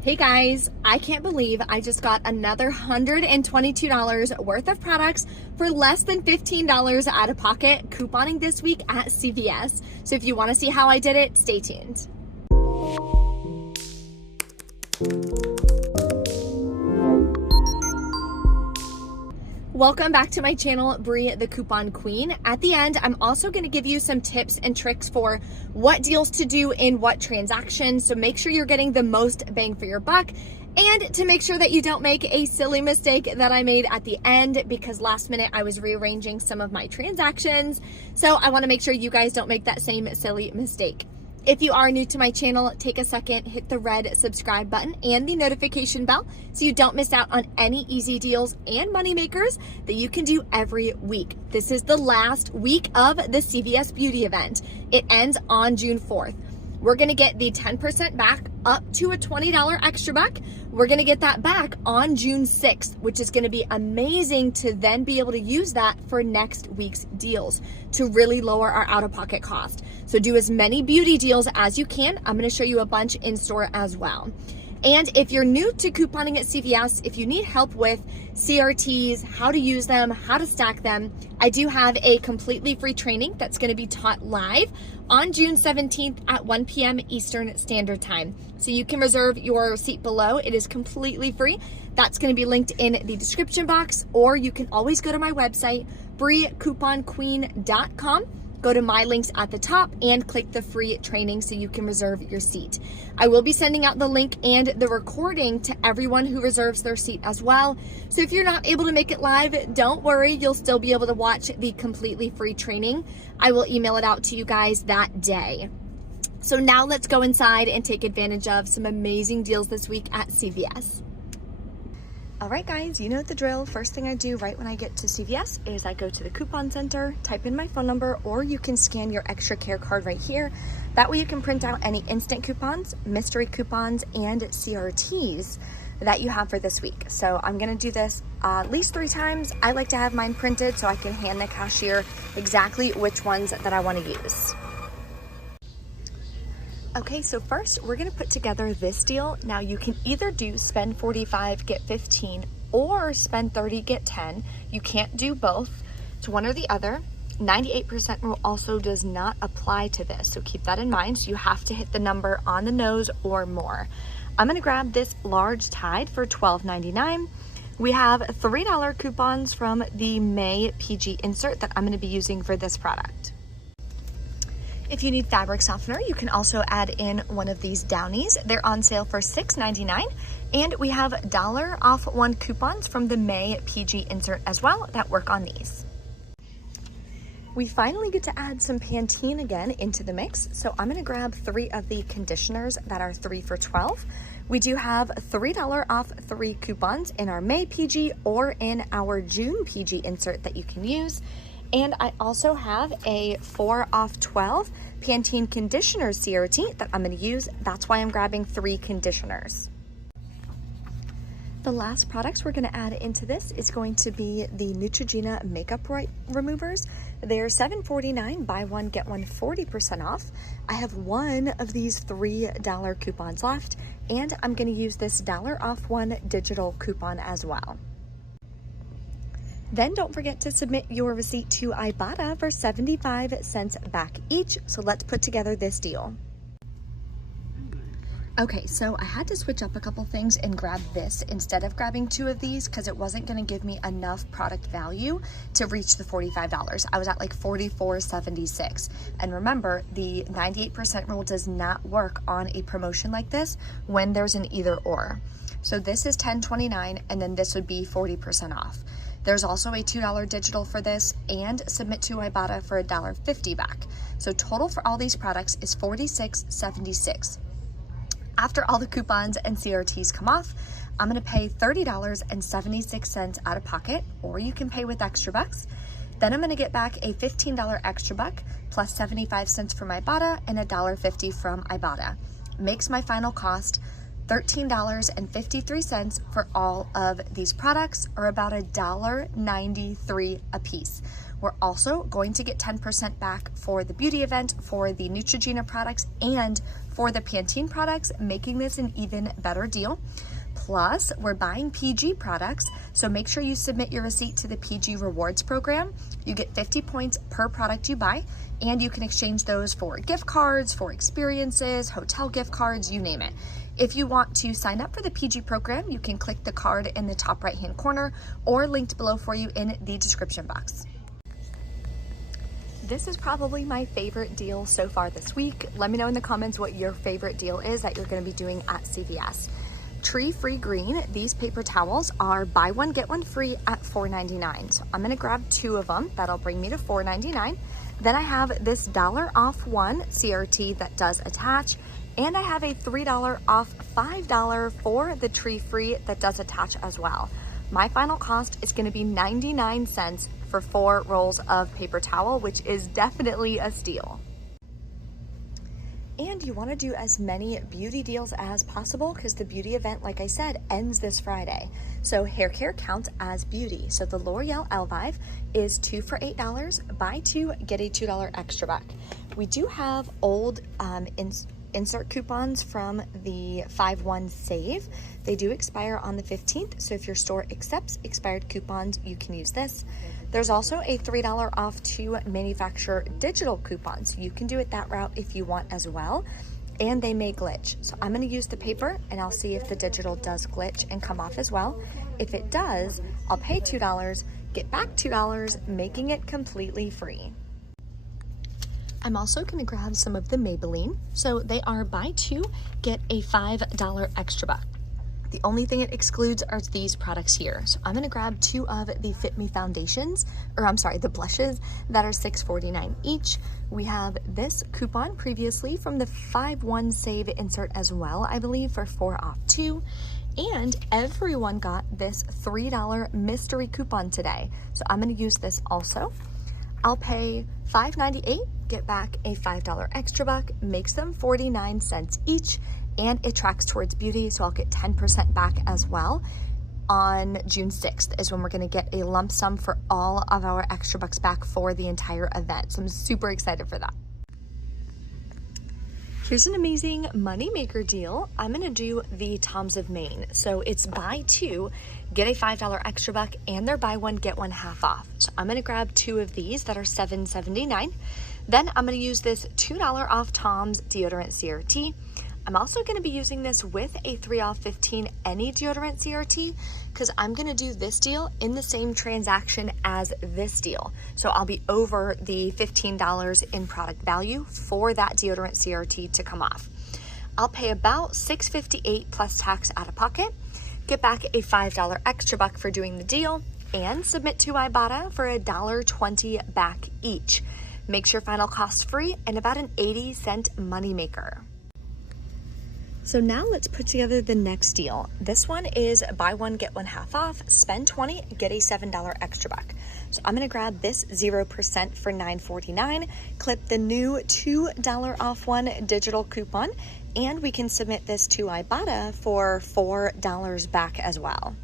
Hey guys, I can't believe I just got another $122 worth of products for less than $15 out of pocket couponing this week at CVS. So if you want to see how I did it, stay tuned. Welcome back to my channel, Bree the Coupon Queen. At the end, I'm also going to give you some tips and tricks for what deals to do in what transactions. So make sure you're getting the most bang for your buck, and to make sure that you don't make a silly mistake that I made at the end, because last minute I was rearranging some of my transactions. So I want to make sure you guys don't make that same silly mistake. If you are new to my channel, take a second, hit the red subscribe button and the notification bell so you don't miss out on any easy deals and money makers that you can do every week. This is the last week of the CVS Beauty event. It ends on June 4th. We're gonna get the 10% back up to a $20 extra buck. We're gonna get that back on June 6th, which is gonna be amazing to then be able to use that for next week's deals to really lower our out-of-pocket cost. So do as many beauty deals as you can. I'm gonna show you a bunch in store as well. And if you're new to couponing at CVS, if you need help with CRTs, how to use them, how to stack them, I do have a completely free training that's going to be taught live on June 17th at 1 p.m. Eastern Standard Time. So you can reserve your seat below. It is completely free. That's going to be linked in the description box, or you can always go to my website, BreeCouponQueen.com. Go to my links at the top and click the free training so you can reserve your seat. I will be sending out the link and the recording to everyone who reserves their seat as well. So if you're not able to make it live, don't worry, you'll still be able to watch the completely free training. I will email it out to you guys that day. So now let's go inside and take advantage of some amazing deals this week at CVS. All right, guys, you know the drill. First thing I do right when I get to CVS is I go to the coupon center, type in my phone number, or you can scan your extra care card right here. That way you can print out any instant coupons, mystery coupons, and CRTs that you have for this week. So I'm gonna do this at least 3 times. I like to have mine printed so I can hand the cashier exactly which ones that I wanna use. Okay, so first we're gonna put together this deal. Now you can either do spend 45, get 15, or spend 30, get 10. You can't do both. It's one or the other. 98% rule also does not apply to this, so keep that in mind. So you have to hit the number on the nose or more. I'm gonna grab this large Tide for $12.99. We have $3 coupons from the May PG insert that I'm gonna be using for this product. If you need fabric softener, you can also add in one of these Downies. They're on sale for $6.99. And we have $1 off 1 coupons from the May PG insert as well that work on these. We finally get to add some Pantene again into the mix. So I'm gonna grab 3 of the conditioners that are 3 for $12. We do have $3 off 3 coupons in our May PG or in our June PG insert that you can use. And I also have a 4 off 12 Pantene conditioner CRT that I'm going to use. That's why I'm grabbing 3 conditioners. The last products we're going to add into this is going to be the Neutrogena makeup removers. They're $7.49, buy one, get one 40% off. I have 1 of these $3 coupons left, and I'm going to use this $1 off 1 digital coupon as well. Then don't forget to submit your receipt to Ibotta for 75 cents back each. So let's put together this deal. Okay, so I had to switch up a couple things and grab this instead of grabbing 2 of these because it wasn't going to give me enough product value to reach the $45. I was at like $44.76. And remember, the 98% rule does not work on a promotion like this when there's an either or. So this is $10.29 and then this would be 40% off. There's also a $2 digital for this, and submit to Ibotta for $1.50 back. So total for all these products is $46.76. After all the coupons and CRTs come off, I'm gonna pay $30.76 out of pocket, or you can pay with extra bucks. Then I'm gonna get back a $15 extra buck plus 75 cents from Ibotta and $1.50 from Ibotta. Makes my final cost $13.53 for all of these products, or about $1.93 a piece. We're also going to get 10% back for the beauty event, for the Neutrogena products, and for the Pantene products, making this an even better deal. Plus, we're buying PG products, so make sure you submit your receipt to the PG Rewards program. You get 50 points per product you buy, and you can exchange those for gift cards, for experiences, hotel gift cards, you name it. If you want to sign up for the PG program, you can click the card in the top right-hand corner or linked below for you in the description box. This is probably my favorite deal so far this week. Let me know in the comments what your favorite deal is that you're going to be doing at CVS. Tree Free Green, these paper towels are buy one, get one free at $4.99. So I'm going to grab 2 of them. That'll bring me to $4.99. Then I have this $1 off 1 CRT that does attach, and I have a $3 off $5 for the Tree Free that does attach as well. My final cost is going to be 99 cents for 4 rolls of paper towel, which is definitely a steal. And you want to do as many beauty deals as possible because the beauty event, like I said, ends this Friday. So hair care counts as beauty. So the L'Oreal Elvive is 2 for $8. Buy 2, get a $2 extra buck. We do have old insert coupons from the 5/1 save. They do expire on the 15th, so if your store accepts expired coupons, you can use this. There's also a $3 off 2 manufacturer digital coupons. You can do it that route if you want as well, and they may glitch. So I'm going to use the paper, and I'll see if the digital does glitch and come off as well. If it does, I'll pay $2, get back $2, making it completely free. I'm also going to grab some of the Maybelline. So they are buy 2, get a $5 extra buck. The only thing it excludes are these products here. So I'm going to grab 2 of the Fit Me foundations, the blushes that are $6.49 each. We have this coupon previously from the 5/1 save insert as well, I believe, for 4 off 2. And everyone got this $3 mystery coupon today. So I'm going to use this also. I'll pay $5.98, get back a $5 extra buck, makes them 49 cents each, and it tracks towards beauty, so I'll get 10% back as well. On June 6th is when we're gonna get a lump sum for all of our extra bucks back for the entire event. So I'm super excited for that. Here's an amazing moneymaker deal. I'm gonna do the Toms of Maine. So it's buy 2, get a $5 extra buck, and they're buy 1, get 1 half off. So I'm gonna grab 2 of these that are $7.79. Then I'm gonna use this $2 off Tom's deodorant CRT. I'm also going to be using this with a 3 off 15 any deodorant CRT because I'm going to do this deal in the same transaction as this deal. So I'll be over the $15 in product value for that deodorant CRT to come off. I'll pay about $6.58 plus tax out of pocket, get back a $5 extra buck for doing the deal, and submit to Ibotta for $1.20 back each. Makes your final cost free and about an 80-cent moneymaker. So now let's put together the next deal. This one is buy 1, get 1 half off, spend 20, get a $7 extra buck. So I'm gonna grab this 0% for $9.49, clip the new $2 off 1 digital coupon, and we can submit this to Ibotta for $4 back as well.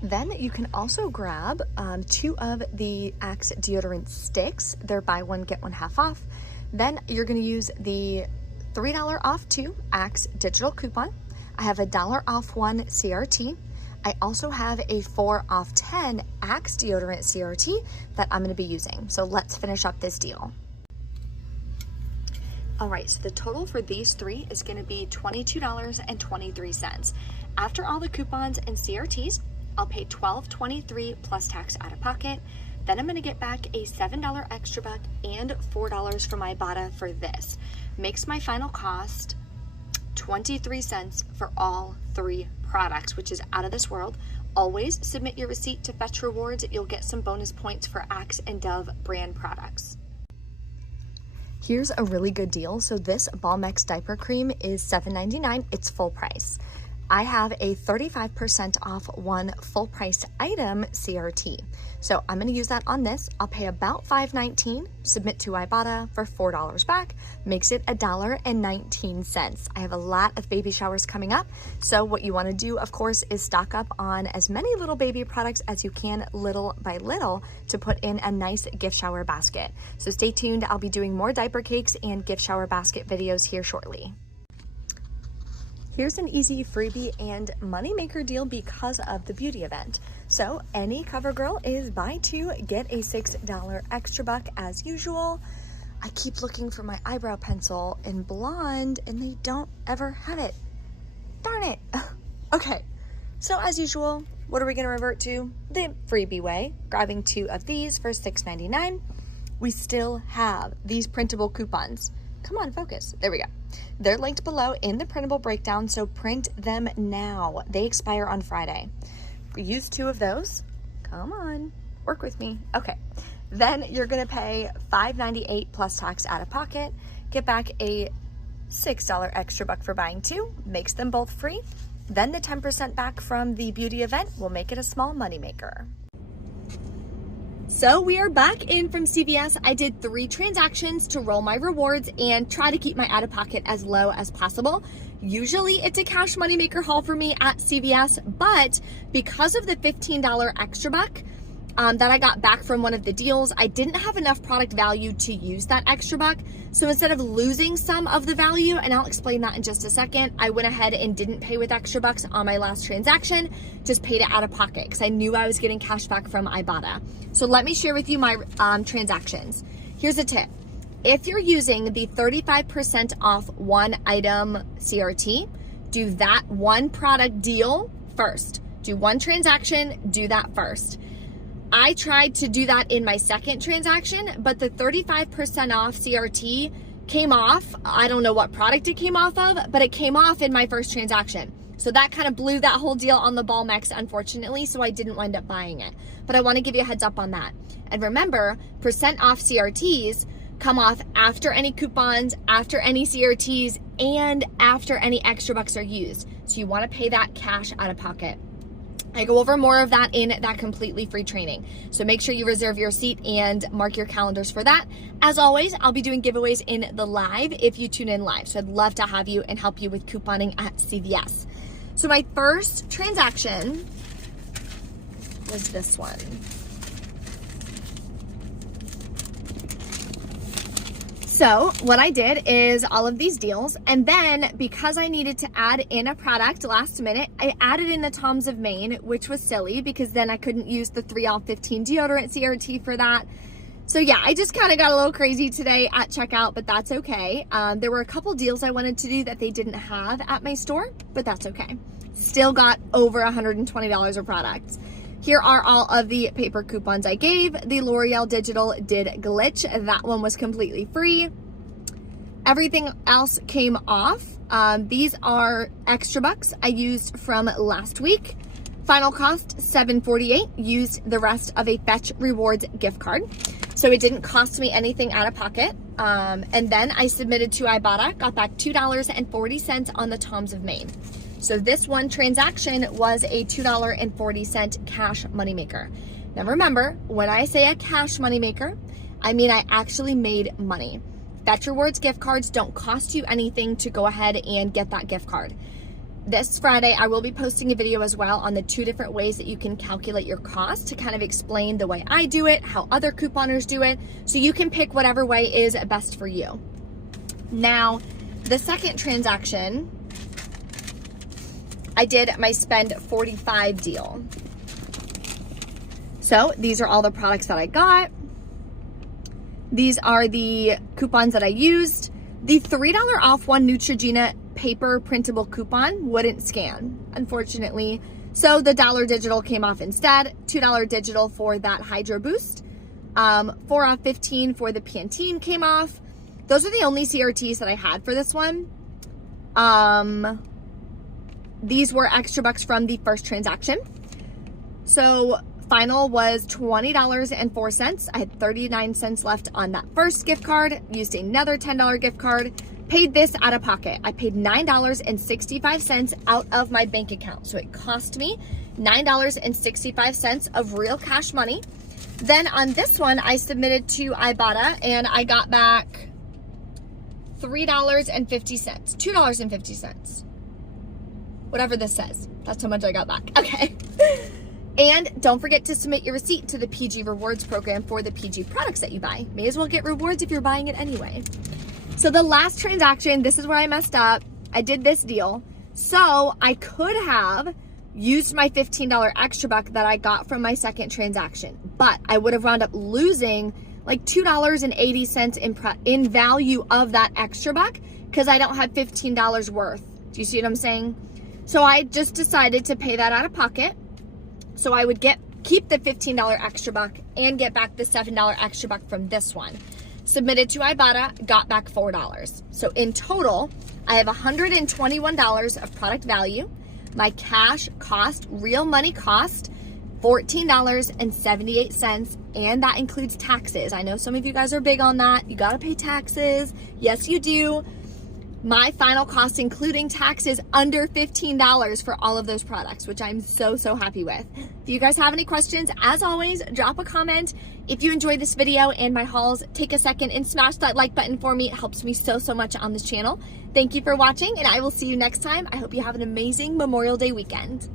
Then you can also grab 2 of the Axe deodorant sticks. They're buy 1, get 1 half off. Then you're gonna use the $3 off 2 Axe digital coupon. I have a $1 off 1 CRT. I also have a 4 off 10 Axe deodorant CRT that I'm going to be using. So let's finish up this deal. All right, so the total for these 3 is going to be $22.23. After all the coupons and CRTs, I'll pay $12.23 plus tax out of pocket. Then I'm going to get back a $7 extra buck and $4 from Ibotta for this. Makes my final cost 23 cents for all 3 products, which is out of this world. Always submit your receipt to Fetch Rewards. You'll get some bonus points for Axe and Dove brand products. Here's a really good deal. So this Balmex diaper cream is $7.99. It's full price. I have a 35% off one full price item CRT. So I'm gonna use that on this. I'll pay about $5.19, submit to Ibotta for $4 back, makes it $1.19. I have a lot of baby showers coming up. So what you wanna do, of course, is stock up on as many little baby products as you can, little by little, to put in a nice gift shower basket. So stay tuned, I'll be doing more diaper cakes and gift shower basket videos here shortly. Here's an easy freebie and moneymaker deal because of the beauty event. So any Covergirl is buy two, get a $6 extra buck as usual. I keep looking for my eyebrow pencil in blonde and they don't ever have it. Darn it. Okay, so as usual, what are we gonna revert to? The freebie way, grabbing two of these for $6.99. We still have these printable coupons. Come on, focus. There we go. They're linked below in the printable breakdown, so print them now. They expire on Friday. Use two of those. Come on, work with me. Okay, then you're gonna pay $5.98 plus tax out of pocket. Get back a $6 extra buck for buying two, makes them both free. Then the 10% back from the beauty event will make it a small moneymaker. So we are back in from CVS. I did 3 transactions to roll my rewards and try to keep my out of pocket as low as possible. Usually it's a cash moneymaker haul for me at CVS, but because of the $15 extra buck that I got back from one of the deals, I didn't have enough product value to use that extra buck. So instead of losing some of the value, and I'll explain that in just a second, I went ahead and didn't pay with extra bucks on my last transaction, just paid it out of pocket because I knew I was getting cash back from Ibotta. So let me share with you my transactions. Here's a tip. If you're using the 35% off one item CRT, do that one product deal first. Do one transaction, do that first. I tried to do that in my second transaction, but the 35% off CRT came off. I don't know what product it came off of, but it came off in my first transaction. So that kind of blew that whole deal on the Balmex, unfortunately, so I didn't wind up buying it. But I want to give you a heads up on that. And remember, percent off CRTs come off after any coupons, after any CRTs, and after any extra bucks are used. So you want to pay that cash out of pocket. I go over more of that in that completely free training. So make sure you reserve your seat and mark your calendars for that. As always, I'll be doing giveaways in the live if you tune in live. So I'd love to have you and help you with couponing at CVS. So my first transaction was this one. So what I did is all of these deals, and then because I needed to add in a product last minute, I added in the Toms of Maine, which was silly because then I couldn't use the 3 off 15 deodorant CRT for that. So yeah, I just kind of got a little crazy today at checkout, but that's okay. There were a couple deals I wanted to do that they didn't have at my store, but that's okay. Still got over $120 of products. Here are all of the paper coupons I gave. The L'Oreal Digital did glitch. That one was completely free. Everything else came off. These are extra bucks I used from last week. Final cost, $7.48. Used the rest of a Fetch Rewards gift card. So it didn't cost me anything out of pocket. And then I submitted to Ibotta, got back $2.40 on the Toms of Maine. So this one transaction was a $2.40 cash moneymaker. Now remember, when I say a cash moneymaker, I mean I actually made money. Fetch Rewards gift cards don't cost you anything to go ahead and get that gift card. This Friday, I will be posting a video as well on the 2 different ways that you can calculate your cost to kind of explain the way I do it, how other couponers do it, so you can pick whatever way is best for you. Now, the second transaction, I did my spend 45 deal. So these are all the products that I got. These are the coupons that I used. The $3 off one Neutrogena paper printable coupon wouldn't scan, unfortunately. So the $1 digital came off instead. $2 digital for that Hydro Boost. 4 off 15 for the Pantene came off. Those are the only CRTs that I had for this one. These were extra bucks from the first transaction. So final was $20.04. I had 39 cents left on that first gift card. Used another $10 gift card. paid this out of pocket. I paid $9.65 out of my bank account. So it cost me $9.65 of real cash money. Then on this one, I submitted to Ibotta and I got back $3.50, $2.50. Whatever this says. That's how much I got back. Okay. And don't forget to submit your receipt to the PG Rewards program for the PG products that you buy. May as well get rewards if you're buying it anyway. So the last transaction, this is where I messed up. I did this deal. So I could have used my $15 extra buck that I got from my second transaction, but I would have wound up losing like $2.80 in value of that extra buck because I don't have $15 worth. Do you see what I'm saying? So I just decided to pay that out of pocket. So I would keep the $15 extra buck and get back the $7 extra buck from this one. Submitted to Ibotta, got back $4. So in total, I have $121 of product value. My cash cost, real money cost, $14.78, and that includes taxes. I know some of you guys are big on that. You gotta pay taxes. Yes, you do. My final cost, including taxes, under $15 for all of those products, which I'm so, so happy with. If you guys have any questions, as always, drop a comment. If you enjoyed this video and my hauls, take a second and smash that like button for me. It helps me so, so much on this channel. Thank you for watching, and I will see you next time. I hope you have an amazing Memorial Day weekend.